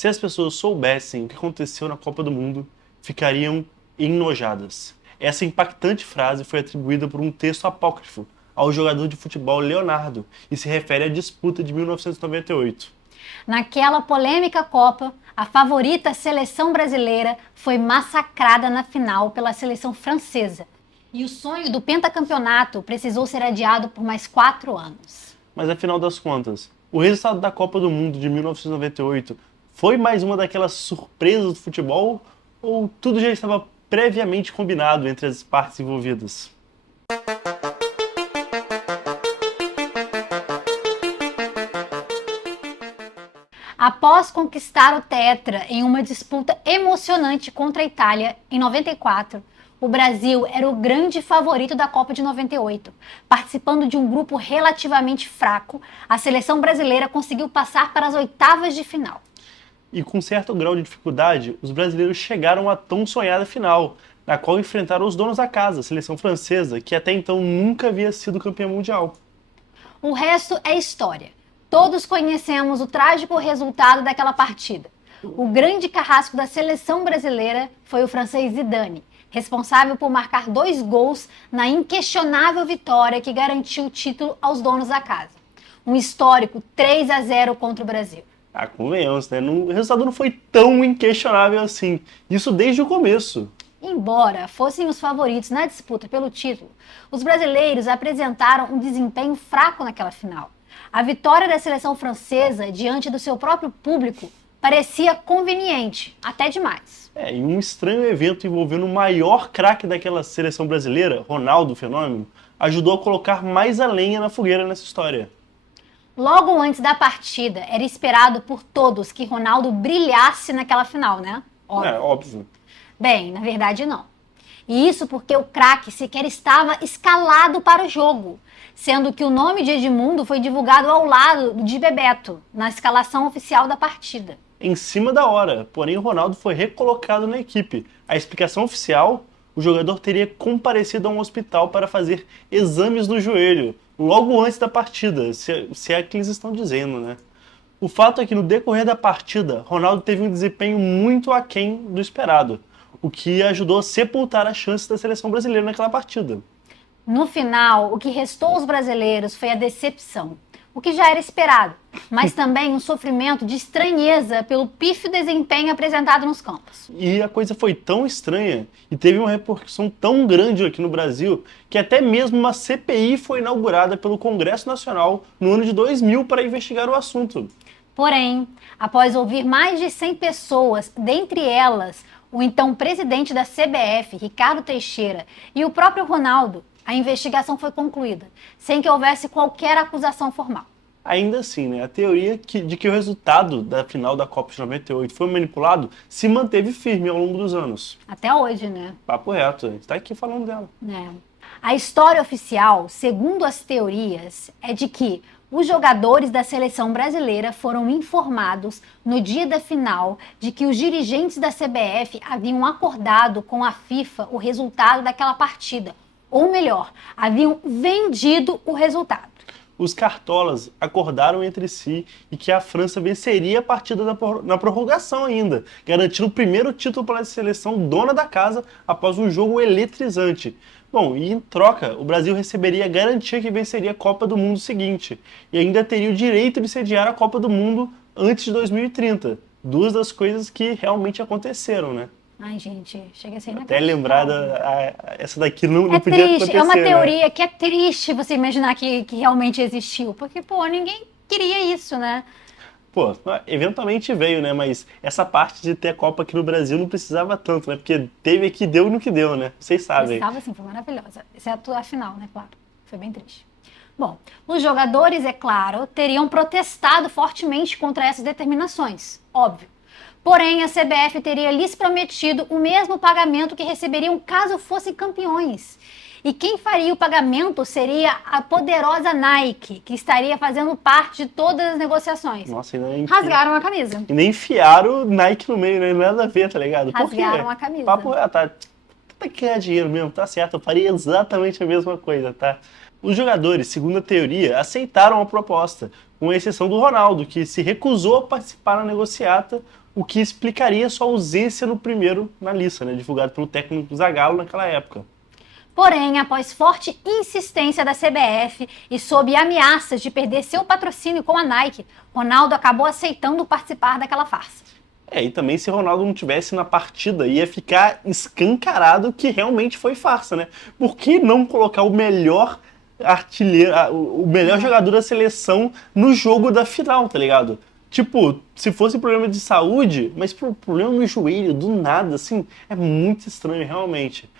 Se as pessoas soubessem o que aconteceu na Copa do Mundo, ficariam enojadas. Essa impactante frase foi atribuída por um texto apócrifo ao jogador de futebol Leonardo e se refere à disputa de 1998. Naquela polêmica Copa, a favorita seleção brasileira foi massacrada na final pela seleção francesa. E o sonho do pentacampeonato precisou ser adiado por mais 4 anos. Mas afinal das contas, o resultado da Copa do Mundo de 1998 foi mais uma daquelas surpresas do futebol ou tudo já estava previamente combinado entre as partes envolvidas? Após conquistar o Tetra em uma disputa emocionante contra a Itália em 94, o Brasil era o grande favorito da Copa de 98. Participando de um grupo relativamente fraco, a seleção brasileira conseguiu passar para as oitavas de final. E com certo grau de dificuldade, os brasileiros chegaram à tão sonhada final, na qual enfrentaram os donos da casa, a seleção francesa, que até então nunca havia sido campeã mundial. O resto é história. Todos conhecemos o trágico resultado daquela partida. O grande carrasco da seleção brasileira foi o francês Zidane, responsável por marcar 2 gols na inquestionável vitória que garantiu o título aos donos da casa. Um histórico 3-0 contra o Brasil. Convenhamos, né? O resultado não foi tão inquestionável assim. Isso desde o começo. Embora fossem os favoritos na disputa pelo título, os brasileiros apresentaram um desempenho fraco naquela final. A vitória da seleção francesa diante do seu próprio público parecia conveniente, até demais. Em um estranho evento envolvendo o maior craque daquela seleção brasileira, Ronaldo Fenômeno, ajudou a colocar mais a lenha na fogueira nessa história. Logo antes da partida, era esperado por todos que Ronaldo brilhasse naquela final, né? Óbvio. Bem, na verdade não. E isso porque o craque sequer estava escalado para o jogo, sendo que o nome de Edmundo foi divulgado ao lado de Bebeto, na escalação oficial da partida. Em cima da hora, porém o Ronaldo foi recolocado na equipe. A explicação oficial, o jogador teria comparecido a um hospital para fazer exames no joelho, logo antes da partida, se é que eles estão dizendo, né? O fato é que no decorrer da partida, Ronaldo teve um desempenho muito aquém do esperado, o que ajudou a sepultar as chances da seleção brasileira naquela partida. No final, o que restou aos brasileiros foi a decepção, o que já era esperado, mas também um sofrimento de estranheza pelo pífio desempenho apresentado nos campos. E a coisa foi tão estranha e teve uma repercussão tão grande aqui no Brasil que até mesmo uma CPI foi inaugurada pelo Congresso Nacional no ano de 2000 para investigar o assunto. Porém, após ouvir mais de 100 pessoas, dentre elas o então presidente da CBF, Ricardo Teixeira, e o próprio Ronaldo, a investigação foi concluída, sem que houvesse qualquer acusação formal. Ainda assim, né, a teoria de que o resultado da final da Copa de 98 foi manipulado se manteve firme ao longo dos anos. Até hoje, né? Papo reto, a gente tá aqui falando dela. A história oficial, segundo as teorias, é de que os jogadores da seleção brasileira foram informados no dia da final de que os dirigentes da CBF haviam acordado com a FIFA o resultado daquela partida. Ou melhor, haviam vendido o resultado. Os cartolas acordaram entre si e que a França venceria a partida na prorrogação ainda, garantindo o primeiro título para a seleção dona da casa após um jogo eletrizante. Bom, e em troca, o Brasil receberia a garantia que venceria a Copa do Mundo seguinte e ainda teria o direito de sediar a Copa do Mundo antes de 2030. 2 das coisas que realmente aconteceram, né? Ai, gente, chega a ser inacreditável. Até lembrada, essa daqui não podia triste, acontecer. é uma teoria, né? que é triste você imaginar que realmente existiu, porque, ninguém queria isso, né? Eventualmente veio, né? Mas essa parte de ter a Copa aqui no Brasil não precisava tanto, né? Porque teve aqui, deu no que deu, né? Vocês sabem. Estava assim, foi maravilhosa. Exceto a final, né? Claro. Foi bem triste. Bom, os jogadores, é claro, teriam protestado fortemente contra essas determinações. Óbvio. Porém, a CBF teria lhes prometido o mesmo pagamento que receberiam caso fossem campeões. E quem faria o pagamento seria a poderosa Nike, que estaria fazendo parte de todas as negociações. Nossa, ainda rasgaram a camisa. E nem enfiaram o Nike no meio, né? Nada a ver, tá ligado? Rasgaram a camisa. Papo, tá que ganhar dinheiro mesmo, tá certo. Eu faria exatamente a mesma coisa, tá? Os jogadores, segundo a teoria, aceitaram a proposta, com exceção do Ronaldo, que se recusou a participar na negociata, o que explicaria sua ausência no primeiro na lista, né, divulgado pelo técnico Zagallo naquela época. Porém, após forte insistência da CBF e sob ameaças de perder seu patrocínio com a Nike, Ronaldo acabou aceitando participar daquela farsa. E também se Ronaldo não tivesse na partida, ia ficar escancarado que realmente foi farsa, né? Por que não colocar o melhor artilheiro, o melhor jogador da seleção no jogo da final, tá ligado? Tipo, se fosse problema de saúde, mas problema no joelho, do nada, assim, é muito estranho, realmente.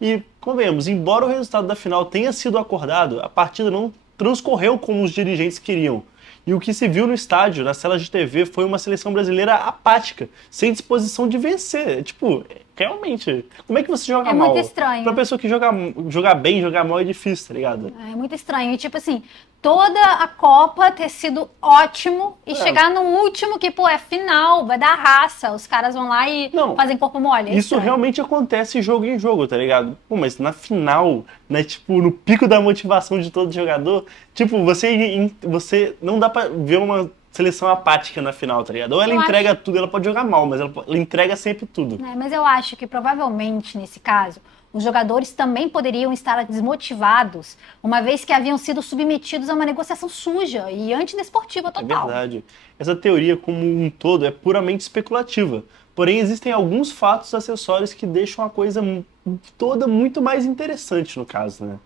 E, convenhamos, embora o resultado da final tenha sido acordado, a partida não transcorreu como os dirigentes queriam. E o que se viu no estádio, nas telas de TV, foi uma seleção brasileira apática, sem disposição de vencer. Tipo, realmente, como é que você joga mal? É muito estranho. Pra pessoa que jogar bem, jogar mal é difícil, tá ligado? É muito estranho. E tipo assim, toda a Copa ter sido ótimo e chegar no último que, pô, é final, vai dar raça. Os caras vão lá e fazem corpo mole. Isso realmente acontece jogo em jogo, tá ligado? Pô, mas na final, né, tipo, no pico da motivação de todo jogador, tipo, você não dá pra ver uma seleção apática na final, tá ligado? Ou ela entrega tudo, ela pode jogar mal, mas ela entrega sempre tudo. Mas eu acho que provavelmente, nesse caso, os jogadores também poderiam estar desmotivados, uma vez que haviam sido submetidos a uma negociação suja e antidesportiva total. É verdade. Essa teoria como um todo é puramente especulativa. Porém, existem alguns fatos acessórios que deixam a coisa toda muito mais interessante no caso, né?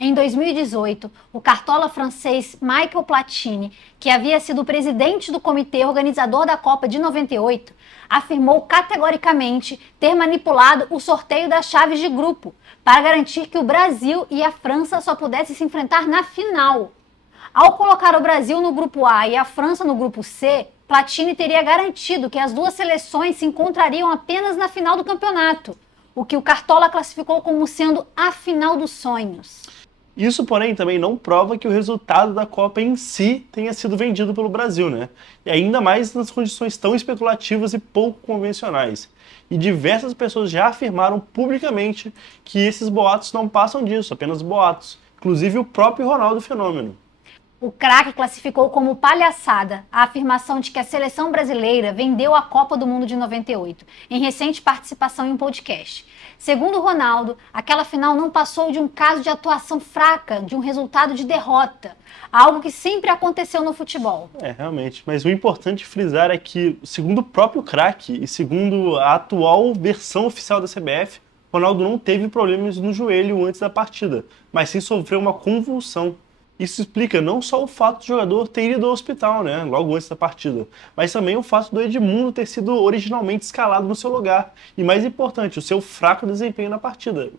Em 2018, o cartola francês Michael Platini, que havia sido presidente do comitê organizador da Copa de 98, afirmou categoricamente ter manipulado o sorteio das chaves de grupo para garantir que o Brasil e a França só pudessem se enfrentar na final. Ao colocar o Brasil no grupo A e a França no grupo C, Platini teria garantido que as duas seleções se encontrariam apenas na final do campeonato, o que o cartola classificou como sendo a final dos sonhos. Isso, porém, também não prova que o resultado da Copa em si tenha sido vendido pelo Brasil, né? E ainda mais nas condições tão especulativas e pouco convencionais. E diversas pessoas já afirmaram publicamente que esses boatos não passam disso, apenas boatos. Inclusive o próprio Ronaldo Fenômeno. O craque classificou como palhaçada a afirmação de que a seleção brasileira vendeu a Copa do Mundo de 98, em recente participação em um podcast. Segundo Ronaldo, aquela final não passou de um caso de atuação fraca, de um resultado de derrota, algo que sempre aconteceu no futebol. Realmente. Mas o importante frisar é que, segundo o próprio craque e segundo a atual versão oficial da CBF, Ronaldo não teve problemas no joelho antes da partida, mas sim sofreu uma convulsão. Isso explica não só o fato do jogador ter ido ao hospital, né, logo antes da partida, mas também o fato do Edmundo ter sido originalmente escalado no seu lugar. E mais importante, o seu fraco desempenho na partida.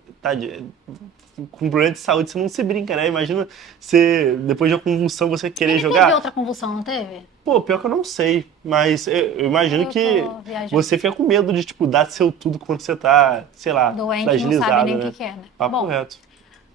Com problema de saúde você não se brinca, né? Imagina você, depois de uma convulsão, você querer jogar. Teve outra convulsão, não teve? Pô, pior que eu não sei, mas eu imagino que você fica com medo de, tipo, dar seu tudo quando você tá, sei lá, doente, fragilizado, não sabe nem né? o que é, né? Papo reto.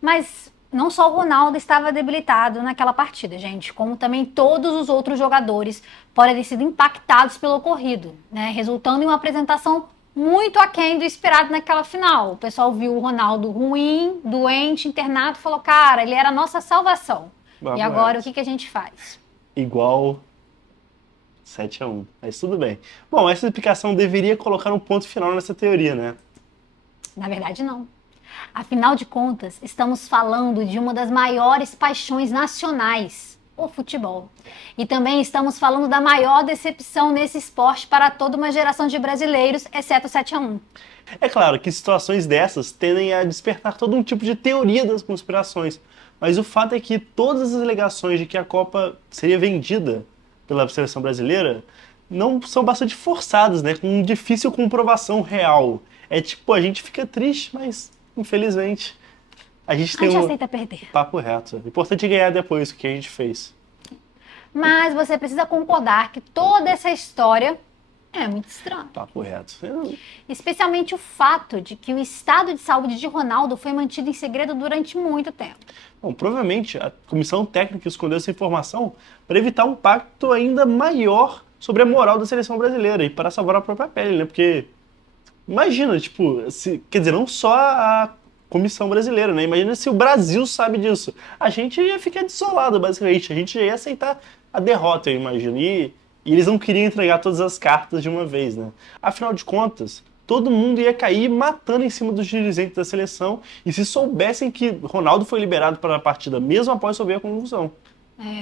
Mas não só o Ronaldo estava debilitado naquela partida, gente, como também todos os outros jogadores podem ter sido impactados pelo ocorrido, né? Resultando em uma apresentação muito aquém do esperado naquela final. O pessoal viu o Ronaldo ruim, doente, internado, falou, cara, ele era a nossa salvação. E agora o que a gente faz? Igual 7-1, mas tudo bem. Bom, essa explicação deveria colocar um ponto final nessa teoria, né? Na verdade, não. Afinal de contas, estamos falando de uma das maiores paixões nacionais, o futebol. E também estamos falando da maior decepção nesse esporte para toda uma geração de brasileiros, exceto o 7-1. É claro que situações dessas tendem a despertar todo um tipo de teoria das conspirações, mas o fato é que todas as alegações de que a Copa seria vendida pela seleção brasileira não são bastante forçadas, né? Com difícil comprovação real. É tipo, a gente fica triste, mas infelizmente a gente tem aceita perder. Papo reto. Importante é ganhar depois o que a gente fez. Mas você precisa concordar que toda essa história é muito estranha. Papo reto. Especialmente o fato de que o estado de saúde de Ronaldo foi mantido em segredo durante muito tempo. Bom, provavelmente a comissão técnica escondeu essa informação para evitar um impacto ainda maior sobre a moral da seleção brasileira e para salvar a própria pele, né? Porque imagina, tipo, quer dizer, não só comissão brasileira, né? Imagina se o Brasil sabe disso. A gente ia ficar desolado, basicamente. A gente ia aceitar a derrota, eu imagino. E eles não queriam entregar todas as cartas de uma vez, né? Afinal de contas, todo mundo ia cair matando em cima dos dirigentes da seleção. E se soubessem que Ronaldo foi liberado para a partida, mesmo após sofrer a convulsão.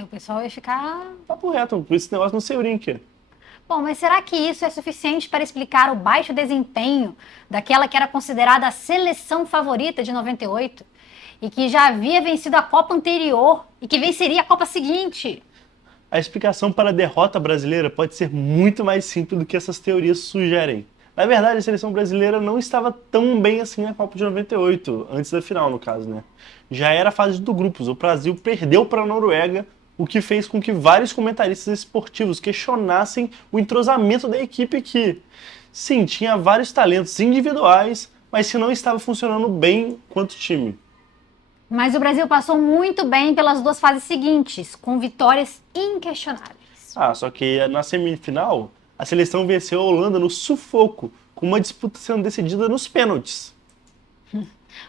O pessoal ia ficar... Papo reto, por esse negócio não se brinca. Bom, mas será que isso é suficiente para explicar o baixo desempenho daquela que era considerada a seleção favorita de 98 e que já havia vencido a Copa anterior e que venceria a Copa seguinte? A explicação para a derrota brasileira pode ser muito mais simples do que essas teorias sugerem. Na verdade, a seleção brasileira não estava tão bem assim na Copa de 98, antes da final, no caso, né? Já era a fase de grupos, o Brasil perdeu para a Noruega, o que fez com que vários comentaristas esportivos questionassem o entrosamento da equipe que, sim, tinha vários talentos individuais, mas que não estava funcionando bem quanto time. Mas o Brasil passou muito bem pelas duas fases seguintes, com vitórias inquestionáveis. Só que na semifinal, a seleção venceu a Holanda no sufoco, com uma disputa sendo decidida nos pênaltis.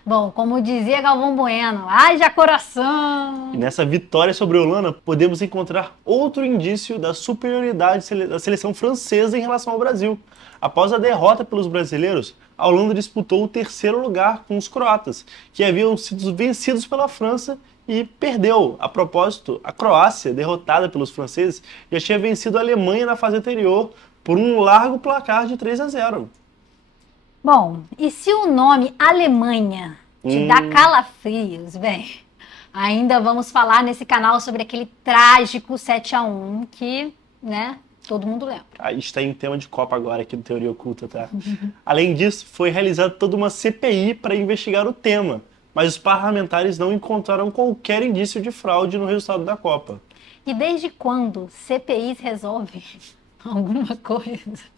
Bom, como dizia Galvão Bueno, haja coração! E nessa vitória sobre a Holanda, podemos encontrar outro indício da superioridade da seleção francesa em relação ao Brasil. Após a derrota pelos brasileiros, a Holanda disputou o terceiro lugar com os croatas, que haviam sido vencidos pela França e perdeu. A propósito, a Croácia, derrotada pelos franceses, já tinha vencido a Alemanha na fase anterior por um largo placar de 3-0. Bom, e se o nome Alemanha te dá calafrios, bem, ainda vamos falar nesse canal sobre aquele trágico 7-1 que, né, todo mundo lembra. A gente está em tema de Copa agora aqui do Teoria Oculta, tá? Além disso, foi realizada toda uma CPI para investigar o tema, mas os parlamentares não encontraram qualquer indício de fraude no resultado da Copa. E desde quando CPIs resolvem alguma coisa?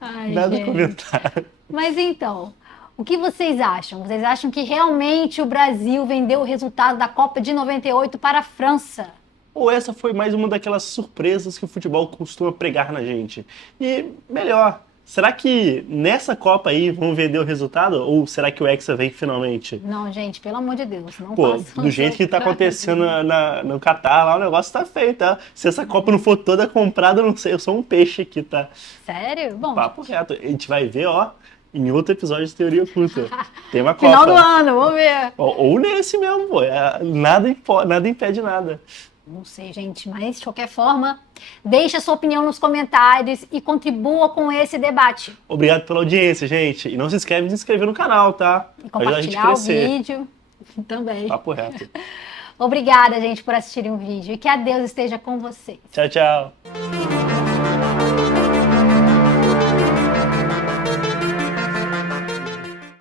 Ai, Nada a gente. comentar. Mas então, o que vocês acham? Vocês acham que realmente o Brasil vendeu o resultado da Copa de 98 para a França? Ou essa foi mais uma daquelas surpresas que o futebol costuma pregar na gente? E melhor, será que nessa Copa aí vão vender o resultado? Ou será que o Hexa vem finalmente? Não, gente, pelo amor de Deus, não Pô, façam do jeito que tá isso. acontecendo no Catar, lá o negócio tá feio, tá? Se essa Copa não for toda comprada, eu não sei, eu sou um peixe aqui, tá? Sério? Bom, Papo reto. A gente vai ver, ó, em outro episódio de Teoria Oculta. Tem uma Copa. final do ano, vamos ver. Ou nesse mesmo, pô. Nada impede nada. Não sei, gente, mas de qualquer forma, deixe a sua opinião nos comentários e contribua com esse debate. Obrigado pela audiência, gente. E não se esquece de se inscrever no canal, tá? E Pra ajudar a gente a compartilhar o crescer. vídeo também. Papo reto. Obrigada, gente, por assistirem o vídeo e que a Deus esteja com vocês. Tchau, tchau.